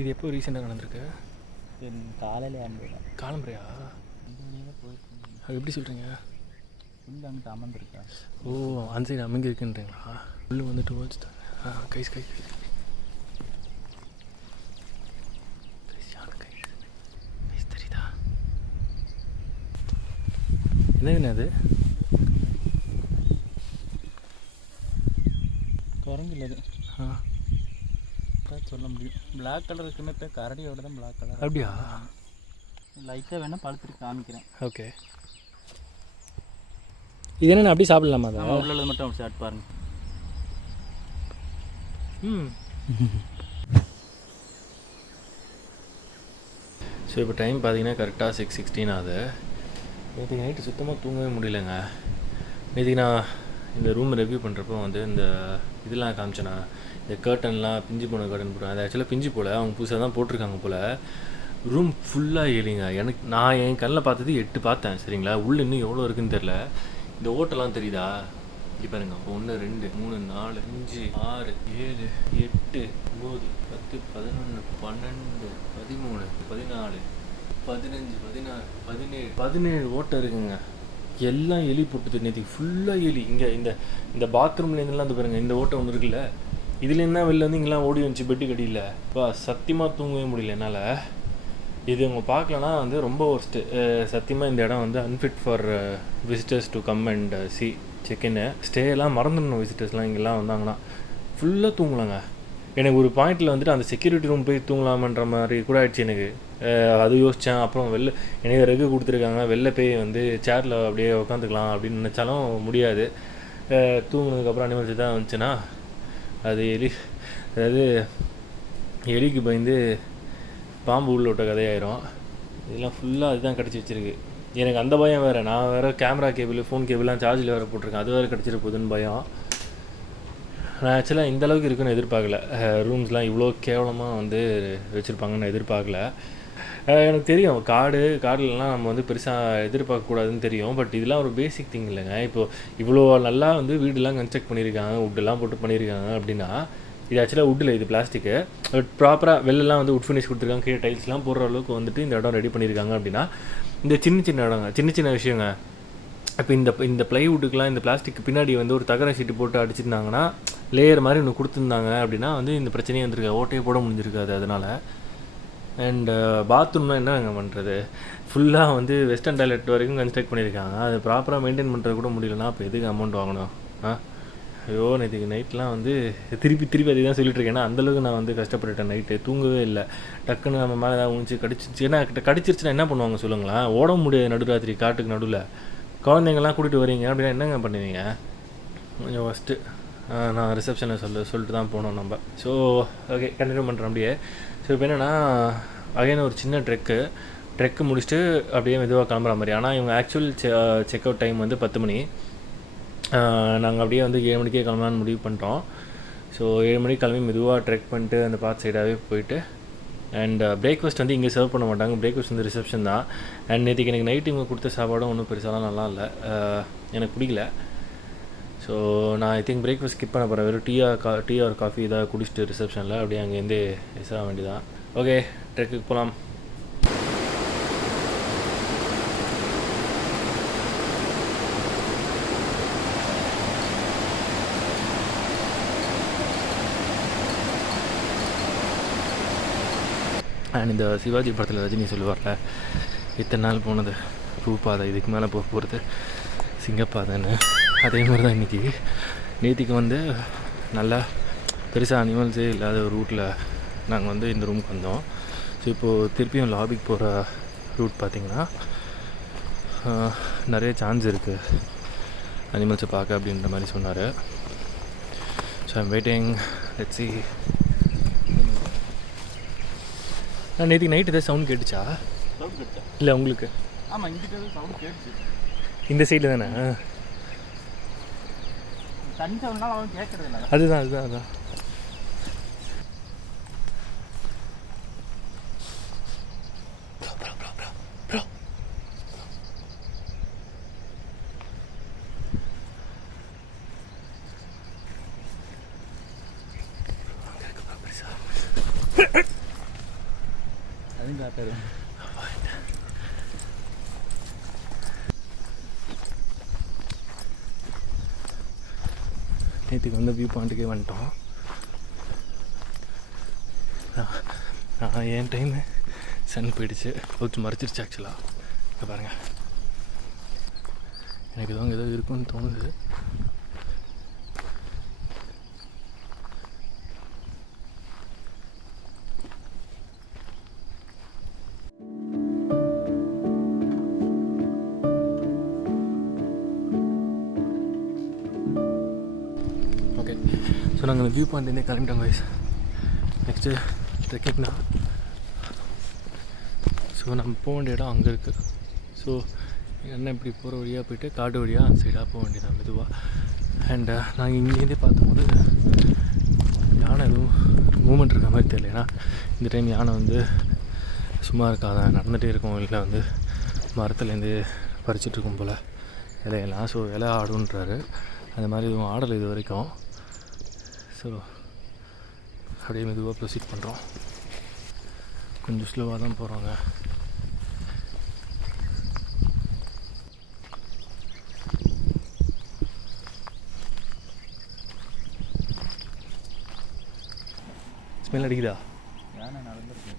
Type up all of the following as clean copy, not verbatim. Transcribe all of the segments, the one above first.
இது எப்போ ரீசெண்டாக நடந்திருக்கு? காலையில் காலம்பரையா? அது எப்படி சொல்கிறீங்க? புல் அங்கிட்டு அமர்ந்துருக்கா? ஓ, அந்த சைடு அமைங்க இருக்குன்றீங்களா? புல் வந்துட்டு ஓச்சுட்டாங்க. கைஸ் கைஸ் கைஸ் தெரியுதா? என்ன அது? குரங்கு இல்லை அது. சொல்ல முடியும். பிளாக் கலர் இருக்குன்னு இப்போ கரடியோட தான் பிளாக் கலர். அப்படியா? லைட்டாக வேணால் பழுத்துட்டு காமிக்கிறேன். ஓகே. இது என்ன அப்படி சாப்பிடலாமா? அதை உள்ளது மட்டும் சாப்பிட்டு பாருங்க. ஸோ இப்போ டைம் பார்த்தீங்கன்னா கரெக்டாக 6:16 ஆகுது. நேற்றுக்கு நைட்டு சுத்தமாக தூங்கவே முடியலைங்க. நேற்றுக்கு நான் இந்த ரூம் ரிவ்யூ பண்ணுறப்போ வந்து இந்த இதெல்லாம் காமிச்சேன்னா, இந்த கர்ட்டன்லாம் பிஞ்சு போன கர்ட்டன் போடுவேன். அது ஆக்சுவலாக பிஞ்சு போல், அவங்க புதுசாக தான் போட்டிருக்காங்க போல். ரூம் ஃபுல்லாக ஏலிங்க. நான் என் கண்ணில் பார்த்தது 8 பார்த்தேன், சரிங்களா? உள்ள இன்னும் எவ்வளோ இருக்குதுன்னு தெரில. இந்த ஓட்டெல்லாம் தெரியுதா? இங்கே பாருங்க, 1 2 3 4 5 6 7 8 9 10 11 12 13 14 15 16 17 17 ஓட்டை இருக்குங்க. எல்லாம் எலி போட்டுது நேற்றுக்கு ஃபுல்லாக எலி. இங்கே இந்த பாத்ரூம்லேருந்துலாம் வந்து பாருங்கள், இந்த ஓட்டை ஒன்று இருக்குல்ல, இதுலேருந்து தான் வெளில வந்து இங்கெல்லாம் ஓடி வந்துச்சு பெட்டு கடியில். இப்போ சத்தியமாக தூங்கவே முடியல என்னால். இது அவங்க பார்க்கலன்னா வந்து ரொம்ப ஒர்ஸ்ட்டு. சத்தியமாக இந்த இடம் வந்து unfit for visitors to come and செக்இன்னு. ஸ்டேலாம் மறந்துடணும் விசிட்டர்ஸ்லாம் இங்கெல்லாம் வந்தாங்கன்னா. ஃபுல்லாக தூங்கலாங்க. எனக்கு ஒரு பாயிண்டில் வந்துட்டு அந்த செக்யூரிட்டி ரூம் போய் தூங்கலாமன்ற மாதிரி கூட ஆயிடுச்சு எனக்கு. அது யோசித்தேன். அப்புறம் எனக்கு ரெகு கொடுத்துருக்காங்க, வெளில போய் வந்து சேரில் அப்படியே உட்காந்துக்கலாம் அப்படின்னு நினச்சாலும் முடியாது. தூங்கினதுக்கப்புறம் அனிமல்ஸ் தான் வந்துச்சுன்னா அது அதாவது எலிக்கு பயந்து பாம்பு உள்ள விட்ட கதையாயிரும். இதெல்லாம் ஃபுல்லாக அதுதான் கிடச்சி வச்சுருக்கு. எனக்கு அந்த பயம் வேறு. நான் வேறு கேமரா கேபிள், ஃபோன் கேபிள்லாம் சார்ஜில் வேறு போட்டிருக்கேன். அது வேறு கிடச்சிட்டு போகுதுன்னு பயம். நான் ஆக்சுவலாக இந்த அளவுக்கு இருக்குன்னு எதிர்பார்க்கல. ரூம்ஸ்லாம் இவ்வளோ கேவலமாக வந்து வச்சுருப்பாங்கன்னு எதிர்பார்க்கல. எனக்கு தெரியும் காடுலாம் நம்ம வந்து பெருசாக எதிர்பார்க்கக்கூடாதுன்னு தெரியும். பட் இதெல்லாம் ஒரு பேசிக் திங் இல்லைங்க. இப்போது இவ்வளோ நல்லா வந்து வீடெல்லாம் கன்ஸ்ட்ரக்ட் பண்ணியிருக்காங்க, வுட்டெல்லாம் போட்டு பண்ணியிருக்காங்க அப்படின்னா, இது ஆக்சுவலாக வுட்டில், இது பிளாஸ்டிக்கு. பட் ப்ராப்பராக வெளிலலாம் வந்து வுட் ஃபினிஷ் கொடுத்துருக்காங்க, கீழே டைல்ஸ்லாம் போடுற அளவுக்கு வந்துட்டு இந்த இடம் ரெடி பண்ணியிருக்காங்க அப்படின்னா, இந்த சின்ன இடங்க, சின்ன விஷயங்க. இப்போ இந்த ப்ளைவுட்டுக்கெலாம் இந்த பிளாஸ்டிக் பின்னாடி வந்து ஒரு தகர ஷீட்டு போட்டு அடிச்சிருந்தாங்கன்னா, லேயர் மாதிரி ஒன்று கொடுத்துருந்தாங்க அப்படின்னா வந்து இந்த பிரச்சனையே வந்திருக்காது, ஓட்டையே போட முடிஞ்சிருக்காது. அதனால் அண்டு பாத்ரூம்லாம் என்ன அங்கே பண்ணுறது? ஃபுல்லாக வந்து வெஸ்டர்ன் டாய்லெட் வரைக்கும் கன்ஸ்ட்ரக்ட் பண்ணியிருக்காங்க. அது ப்ராப்பராக மெயின்டைன் பண்ணுறது கூட முடியலன்னா அப்போ எதுக்கு அமௌண்ட் வாங்கணும்? ஐயோ, நேற்றுக்கு நைட்லாம் வந்து திருப்பி அதே தான் சொல்லிட்டு இருக்கேன். ஏன்னா அந்தளவுக்கு நான் வந்து கஷ்டப்பட்டுட்டேன். நைட்டு தூங்கவே இல்லை. டக்குன்னு நம்ம மேலே ஏதாவது உணிச்சு கடிச்சிருச்சு. ஏன்னா கடிச்சிருச்சுன்னா என்ன பண்ணுவாங்க சொல்லுங்களேன்? ஓட முடியாது நடுராத்திரி காட்டுக்கு நடுவில். குழந்தைங்கள்லாம் கூட்டிகிட்டு வரீங்க அப்படின்னா என்னங்க பண்ணுவீங்க? கொஞ்சம் ஃபஸ்ட்டு நான் ரிசப்ஷனில் சொல்லிட்டு தான் போனோம் நம்ம. ஸோ ஓகே, கண்டினியூ பண்ணுறேன் அப்படியே. ஸோ இப்போ என்னென்னா, அகைன் ஒரு சின்ன ட்ரெக்கு முடிச்சுட்டு அப்படியே மெதுவாக கிளம்புற மாதிரி. ஆனால் இவங்க ஆக்சுவல் செக் அவுட் டைம் வந்து 10 மணி. நாங்கள் அப்படியே வந்து 7 மணிக்கே கிளம்பலான்னு முடிவு பண்ணிட்டோம். ஸோ 7 மணிக்கு கிளம்பி மெதுவாக ட்ரெக் பண்ணிட்டு அந்த பாத் சைடாகவே போயிட்டு, அண்ட் பிரேக்ஃபாஸ்ட் வந்து இங்கே சர்வ் பண்ண மாட்டாங்க. பிரேக்ஃபாஸ்ட் வந்து ரிசப்ஷன் தான். அண்ட் நேற்றுக்கு எனக்கு நைட்டு இவங்க கொடுத்த சாப்பாடும் ஒன்றும் பெருசாலாம் நல்லா இல்லை, எனக்கு பிடிக்கல. ஸோ நான் ஐ திங்க் பிரேக்ஃபாஸ்ட் ஸ்கிப் பண்ண போகிறேன். வெறும் டீ ஆர் காஃபி இதாக குடிச்சிட்டு ரிசப்ஷனில் அப்படியே அங்கேருந்தே ஆக வேண்டியதான். ஓகே, ட்ரெக்குக்கு போகலாம். அண்ட் இந்த சிவாஜி படத்தில் ரஜினி சொல்லுவார்ல, இத்தனை நாள் போனது பூப்பாதை, இதுக்கு மேலே போகிறது சிங்கப்பாதைன்னு. அதே மாதிரி தான் இன்றைக்கி. நேற்றுக்கு வந்து நல்லா பெருசாக அனிமல்ஸே இல்லாத ஒரு ரூட்டில் நாங்கள் வந்து இந்த ரூமுக்கு வந்தோம். ஸோ இப்போது திருப்பியும் லாபிக்கு போகிற ரூட் பார்த்திங்கன்னா நிறைய சான்ஸ் இருக்குது அனிமல்ஸை பார்க்க அப்படின்ற மாதிரி சொன்னார். So I'm waiting, let's see. நேற்றுக்கு நைட்டு ஏதாவது சவுண்ட் கேட்டுச்சா? இல்லை உங்களுக்கு? ஆமாம், இங்கிட்ட சவுண்ட் கேட்டுச்சு. இந்த சைடில் தானே? தண்ணி சவுண்ட்னால அவன் கேட்கறது இல்லை. அதுதான் காட்டாரு. நேற்றுக்கு வந்து வியூ பாயிண்ட்டுக்கே வந்துட்டோம். என் டைமு சன் போயிடுச்சு, கொஞ்சம் மறைச்சிருச்சு ஆக்சுவலாக. இங்கே பாருங்கள், எனக்கு ஏதோ இருக்குன்னு தோணுது. ஓகே, ஸோ நாங்கள் அந்த வியூ பாயிண்ட்லேருந்தே கிளம்பிட்டோம் கைஸ். நெக்ஸ்ட்டு ட்ரெக்கிங் தான். ஸோ நம்ம போக வேண்டிய இடம் அங்கே இருக்குது. ஸோ என்ன இப்படி போகிற வழியாக போய்ட்டு காடு வழியாக அந்த சைடாக போக வேண்டியதான் மெதுவாக. அண்ட் நாங்கள் இங்கேருந்தே பார்க்கும்போது யானை எதுவும் மூமெண்ட் இருக்க மாதிரி தெரியல. ஏன்னா இந்த டைம் யானை வந்து சும்மா இருக்காதான், நடந்துகிட்டே இருக்கும். இல்லை வந்து மரத்துலேருந்து பறிச்சிட்ருக்கும் போல் இலையெல்லாம். ஸோ இலை ஆடுன்றாரு, அந்த மாதிரி எதுவும் ஆடலை இது வரைக்கும். ஸோ அப்படியே மெதுவாக ப்ரொசீட் பண்ணுறோம். கொஞ்சம் ஸ்லோவாக தான் போகிறோங்க. ஸ்மெல் அடிக்குதா? யானை நடந்துருக்கு,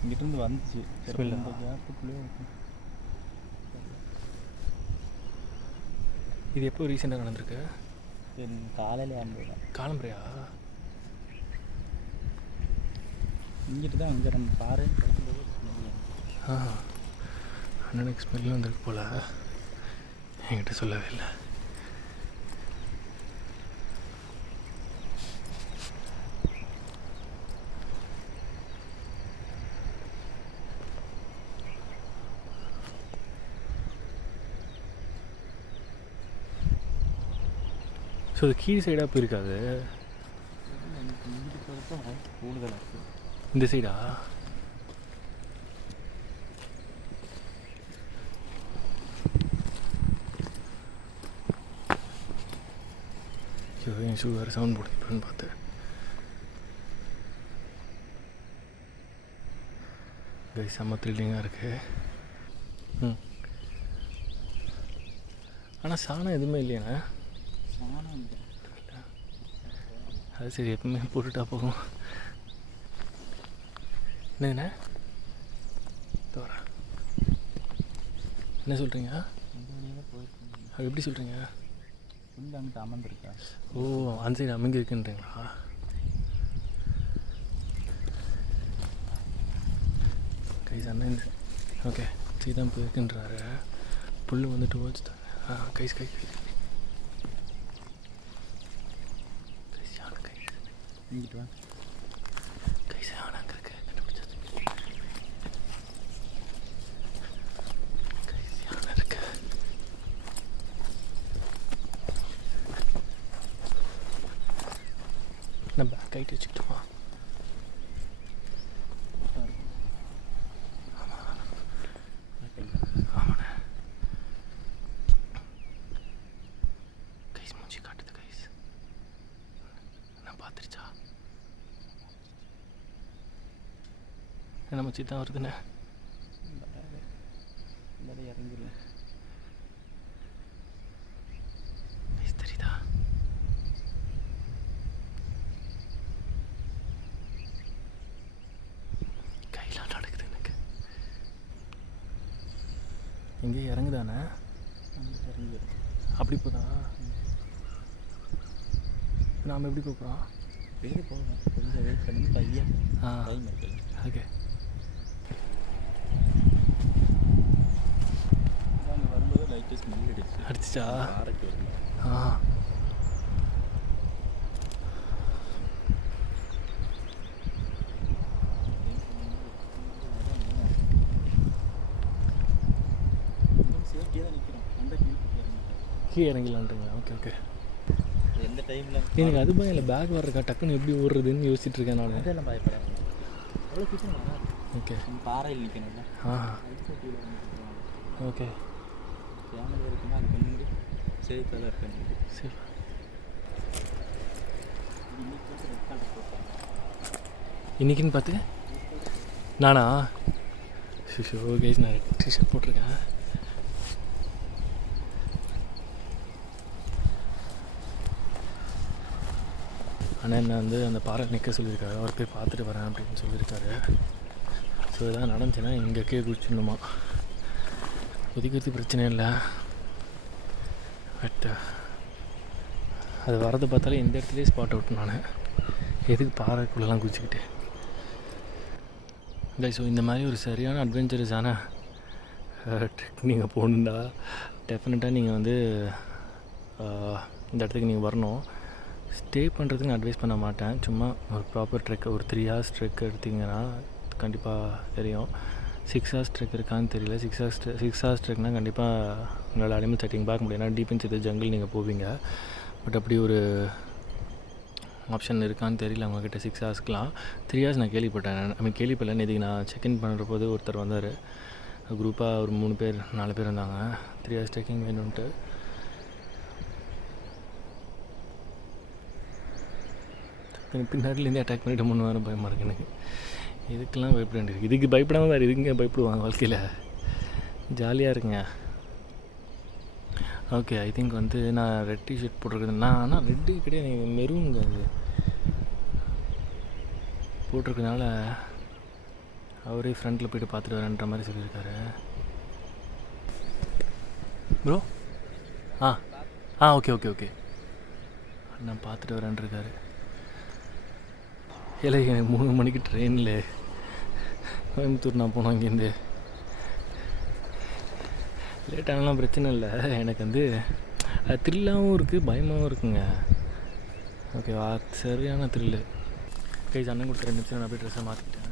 இங்கிட்டிருந்து வந்துச்சு. ஸ்மெல்லா? கேப்புக்குள்ளேயே இது எப்போ ரீசெண்டாக நடந்திருக்கு? காலையில் ஆரம்பிடா. காலம்பரையா? இங்கிட்டு தான் இங்கே நம்ம பாரு கிளம்பும்போது அண்ணனுக்கு ஸ்மெல் வந்துருக்கு போல், என்கிட்ட சொல்லவே இல்லை. ஸோ அது கீழ் சைடாக போயிருக்காது, இங்கிட்டு போகிறப்ப கூடுதலாக இருக்குது. இந்த சைடா? என் ஷூ வேறு சவுண்ட் போட்டுன்னு பார்த்தேன். கைஸ் செம்ம த்ரில்லிங்காக இருக்குது. ஆனால் சாணம் எதுவுமே இல்லையாண்ணே? அது சரி, எப்பவுமே போட்டுட்டா போகும். என்னங்கண்ணே தோற என்ன சொல்கிறீங்க? அது எப்படி சொல்கிறீங்க? ஃபுல் அங்கிட்டு அமர்ந்துருக்கா? ஓ, அந்த சைடு அமைங்க இருக்குன்றீங்களா? கைஸ் அண்ணன் ஓகே சீதான் போயிருக்குன்றாரு. புல் வந்துட்டு ஓச்சு தாங்க. கைஸ் கைஸ் கைஸ் யானை கைஸ் இங்கிட்டு வா. கைஸ் யானை அங்கே இருக்கு, கண்டுபிடிச்சது. கைஸ் யானை இருக்கு. நம்ம பேக் ஹைட் வச்சுக்கிட்டோமா? ஆமாண்ணே. கைஸ் மூஞ்சி காட்டுது கைஸ். என்ன பார்த்துருச்சா? நம்ம சித்தான் வருதுண்ணே. இறங்கிடலாம். கைஸ் தெரியுதா? கையெல்லாம் நடக்குது எனக்கு. எங்கே இறங்குதானே? இறங்கிடும். அப்படி போதா? நாம் எப்படி போகிறோம்? வெளியே போகலாம், கொஞ்சம் வெயிட் பண்ணி பையன் டைம் இருக்கு. ஓகே. அங்கே வரும்போது லைட்டு ஸ்மெல் அடிச்சிச்சா? ஆரக்கு வருமா? சேஃப்டியாக தான் நிற்கிறோம். அந்த கீழே இறங்கிடலான்றீங்களா? Okay okay. எந்த டைமில் எனக்கு அது பயம் இல்லை, பேக் வர்றக்கா டக்குன்னு எப்படி ஓடுறதுன்னு யோசிச்சுட்டு இருக்கேன் நான். அதெல்லாம் பயப்படாது. அவ்வளோ சீக்கிரம் நல்லா இருக்கும். ஓகே. பாறையில் நிற்கணும்ல. ஓகே. கேமரா இருக்குன்னா அது பண்ணி சேஃபாக தான் இருக்கணும். சரி. இன்னைக்குன்னு பார்த்து நானா ஷோ கைஸ், நான் டிஷர்ட் போட்டிருக்கேன். ஆனால் என்ன வந்து அந்த பாறை நிற்க சொல்லியிருக்காரு. அவர் போய் பார்த்துட்டு வரேன் அப்படின்னு சொல்லியிருக்காரு. ஸோ இதான் நடந்துச்சுன்னா இங்கே கீழே குடிச்சிடணுமா. குதிக்கிறது பிரச்சனை இல்லை, பட் அது வரதை பார்த்தாலே இந்த இடத்துலேயே ஸ்பாட் அவுட். நான் எதுக்கு பாறைக்குள்ளெல்லாம் குதிச்சுக்கிட்டு கைஸ். ஸோ இந்த மாதிரி ஒரு சரியான அட்வென்ச்சரஸான ட்ரிக் நீங்கள் போகணுண்டா டெஃபினட்டாக நீங்கள் வந்து இந்த இடத்துக்கு நீங்கள் வரணும். ஸ்டே பண்ணுறதுக்கு நான் அட்வைஸ் பண்ண மாட்டேன். சும்மா ஒரு ப்ராப்பர் ட்ரெக், ஒரு 3 hours ட்ரெக் எடுத்திங்கன்னா கண்டிப்பாக தெரியும். 6 hours ட்ரெக் இருக்கான்னு தெரியல. 6 hours ட்ரெக்னால் கண்டிப்பாக உங்களால் அனிமல் செட்டிங் பார்க்க முடியும். ஏன்னா டீப் இன்சைட் ஜங்கிள் நீங்கள் போவீங்க. பட் அப்படி ஒரு ஆப்ஷன் இருக்கான்னு தெரியல அவங்கக்கிட்ட 6 ஹவர்ஸ்க்கெலாம். 3 hours நான் கேள்விப்பட்டேன். கேள்விப்படல. நேற்றுக்கு நான் செக்இன் பண்ணுற போது ஒருத்தர் வந்தார். குரூப்பாக ஒரு 3 பேர் 4 பேர் இருந்தாங்க. 3 hours ட்ரெக்கிங் வேணும்ன்ட்டு. பின்னாடிலேருந்து அட்டாக் பண்ணிவிட்டு 3 வாரம் பயமாக இருக்குது எனக்கு. இதுக்கெல்லாம் பயப்பட வேண்டியது. இதுக்கு பயப்படாமல் வேறு இதுங்க பயப்படுவாங்க வாழ்க்கையில். ஜாலியாக இருக்குங்க. ஓகே, ஐ திங்க் வந்து நான் ரெட் டிஷர்ட் போட்டிருக்குது. நான் ஆனால் ரெட்டு கிடையாது, மெரூனுங்க அது போட்டிருக்கனால அவரே ஃப்ரண்ட்டில் போய்ட்டு பார்த்துட்டு வரேன்ற மாதிரி சொல்லியிருக்காரு. ப்ரோ ஓகே நான் பார்த்துட்டு வரேன்ருக்காரு. இல்லை, எனக்கு 3 மணிக்கு ட்ரெயினில் கோயம்புத்தூர் நான் போனோம். இங்கேருந்து லேட் ஆனாலும் பிரச்சனை இல்லை. எனக்கு வந்து அது த்ரில்லாகவும் இருக்குது, பயமாகவும் இருக்குங்க. ஓகேவா, சரியான த்ரில்லு. கைஸ், அண்ணன் கொடுத்த 2 நிமிஷம் நான் போய் ட்ரெஸ்ஸை மாற்றிக்கிட்டேன்.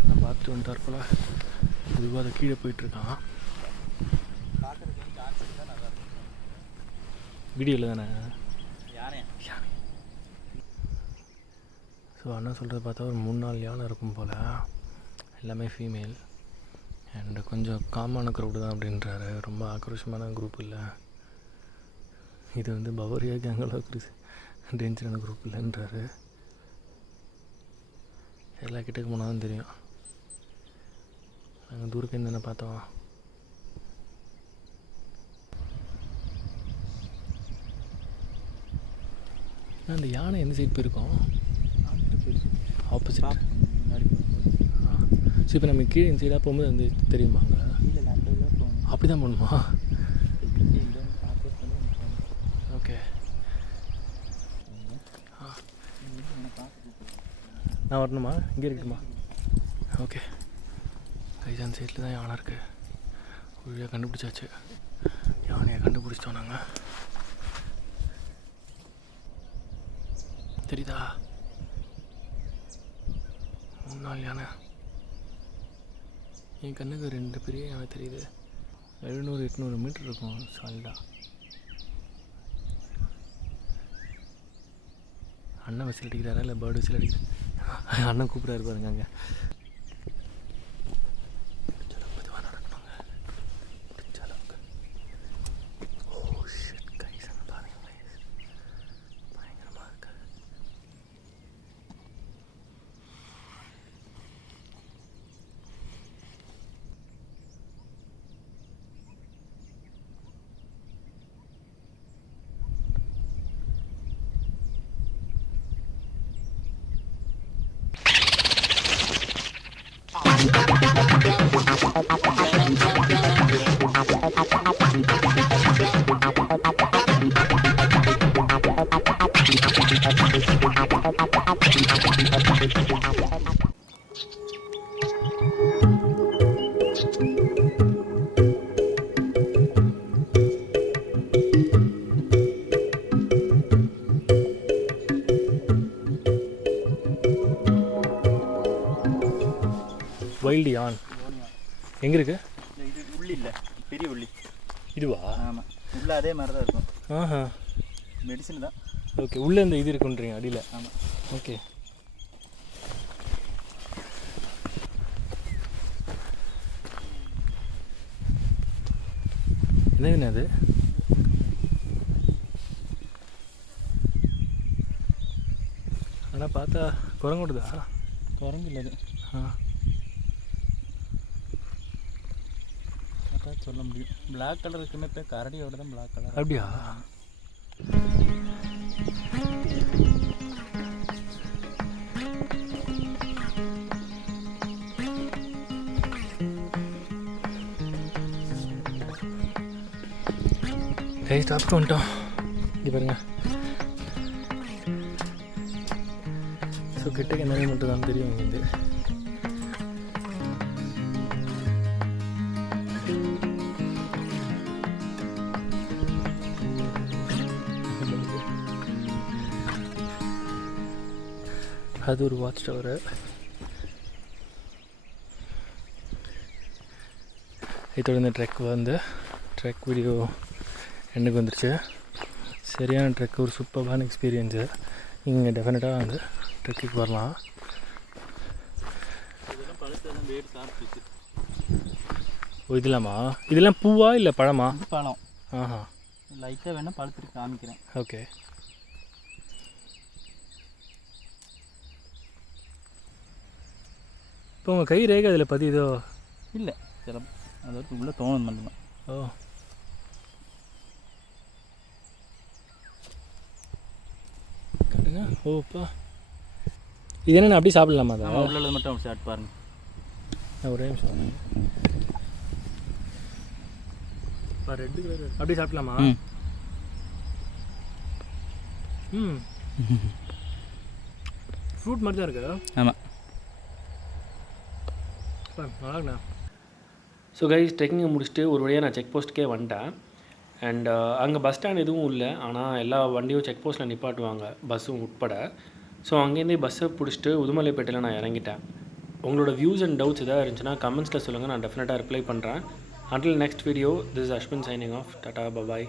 அண்ணன் பார்த்துட்டு வந்துட்டார் போல். பொதுவாக அதை கீழே போயிட்டுருக்கான். வீடியோவில் தானே யானை. ஸோ அண்ணன் சொல்கிறத பார்த்தா ஒரு 3-4 யானை இருக்கும் போல். எல்லாமே ஃபீமேல் அண்ட் கொஞ்சம் காமான க்ரௌடு தான் அப்படின்றாரு. ரொம்ப ஆக்ரோஷமான குரூப் இல்லை. இது வந்து பவரியா கேங்களோ டேஞ்சரான குரூப் இல்லைன்றாரு. எல்லா கிட்டக்கு போனால் தான் தெரியும். நாங்கள் தூரக்கு என்ன பார்த்தோம். அந்த யானை எந்த சைடு போயிருக்கோம்? ஆப்போசிட். ஸோ இப்போ நம்ம கீழே இந்த சைடாக போகும்போது வந்து தெரியுமாங்க? அப்படி தான் போகணுமா? ஓகே, நான் வரணுமா? இங்கே இருக்கட்டுமா? ஓகே கைஸ், அந்த சைடில் தான் யானை இருக்குது. ஒரு வழியாக கண்டுபிடிச்சாச்சு. யானையை கண்டுபிடிச்சிட்டோம் நாங்கள். தெரியுதா? 3-4 யானை. என் கண்ணுக்கு 2 பெரிய யானை தெரியுது. 700-800 மீட்டர் இருக்கும் சாலிடாக. அண்ணன் விசில் அடிக்கிறாரா இல்லை பேர்டு விசில் அடிக்கிறார்? அண்ணன் கூப்பிட்றாரு பாருங்க. அங்கே வைல்டு யான் எங்கே இருக்கு? இது உள்ளி இல்லை, பெரிய உள்ளி. இதுவா? ஆமாம், உள்ளே அதே மாதிரி தான் இருக்கும். ஆஹா, மெடிசன் தான். ஓகே, உள்ளே இந்த இது இருக்குன்றீங்க அடியில்? ஆமாம். ஓகே, என்ன அது? ஆனால் பார்த்தா குரங்குடுதா? குரங்கு இல்லை அது. ஆ, சொல்ல முடியும். பிளாக் கலர் இருக்குமே, இப்போ கரடியோட தான் பிளாக் கலர். அப்படியா? ஸ்டாப்க்கு வந்துட்டோம். இங்கே பாருங்க. ஸோ கிட்டக்கு என்ன மட்டும் தான் தெரியும் இங்கேருந்து. அது ஒரு வாட்ச் டவரு. இதோட இந்த ட்ரெக் வீடியோ எனக்கு வந்துருச்சு. சரியான ட்ரெக், ஒரு சூப்பரான எக்ஸ்பீரியன்ஸு. நீங்கள் டெஃபினட்டாக வந்து ட்ரெக்குக்கு வரலாம். இதெல்லாம் பழுத்ததான் வேடு சாப்பிட்டுச்சு. ஓ இதெல்லாமா? இதெல்லாம் பூவா இல்லை பழமா? பழம். ஆஹா, லைட்டாக வேணால் பழுத்துட்டு காமிக்கிறேன். ஓகே. இப்போ உங்கள் கை ரேகை அதில் பதிதோ? இல்லை, சில அதாவது உள்ளே தோணுது மட்டும்தான். ஓ கட்டுங்க. ஓப்பா, இது என்ன அப்படி சாப்பிடலாமா? அதை உள்ளது மட்டும் சாப்பிட்டு பாருங்க. ஒரே நிமிஷம். ரெட்டு கலர் அப்படி சாப்பிடலாமா? ம் ஃப்ரூட் மாதிரி தான் இருக்கு. ஆமாம், நல்லாண்ணா. ஸோ கைஸ், ட்ரெக்கிங்கை முடிச்சுட்டு ஒரு வழியாக நான் செக் போஸ்ட்டுக்கே வந்துட்டேன். அண்ட் அங்கே பஸ் ஸ்டாண்ட் எதுவும் இல்லை, ஆனால் எல்லா வண்டியும் செக் போஸ்ட்டில் நிப்பாட்டுவாங்க, பஸ்ஸும் உட்பட. ஸோ அங்கேருந்தே பஸ்ஸை பிடிச்சிட்டு உதுமலைப்பேட்டையில் நான் இறங்கிட்டேன். உங்களோட வியூஸ் அண்ட் டவுட்ஸ் எதாவது இருந்துச்சுன்னா கமெண்ட்ஸில் சொல்லுங்கள், நான் டெஃபினட்டாக ரிப்ளை பண்ணுறேன். Until next video, this is Ashwin signing off. Tata, bye bye.